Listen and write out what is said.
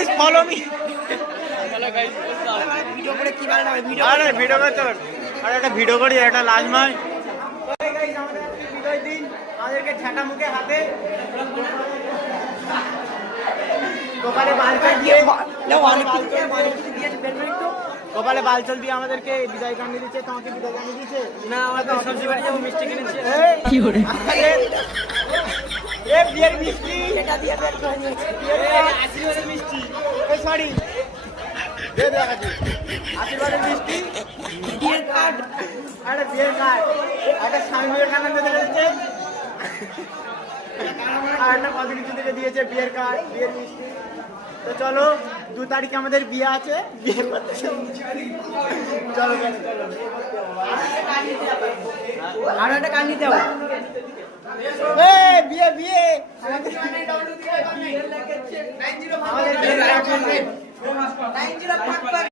Please follow me. Video করে কি বানাবে ভিডিও? আরে ভিডিও কর তোর। আরে একটা ভিডিও করি একটা লাজমাই। গাইস আমাদের বিজয় দিন আমাদেরকে ঝাঁটা মুখে হাতে কপালে বালচল দিয়ে কপালে বালচল দিয়ে আমাদেরকে বিদায় কান্দি দিচ্ছে। তোমাকে বিদায় কান্দি দিচ্ছে না আমাদের সবজি বাড়ি যাবো মিষ্টি কিনেছি। কি করে এ বিয়ের মিষ্টি এটা দিয়ে বের করে নিয়েছি। আশীর্বাদের মিষ্টি এই সরি দে দে কাছে আশীর্বাদের মিষ্টি বিয়ের কার্ড। আরে বিয়ের কার্ড একটা স্বামী বিবেকানন্দ দিয়েছে আর একটা কত কিছু থেকে দিয়েছে বিয়ের কার্ড বিয়ের মিষ্টি। তো চলো 2 তারিখে আমাদের বিয়ে আছে বিয়ে করতে চলো আর একটা কার্ড নিতে হবে। বিয়ে বিয়ে আমাদের বিয়ের কার্ড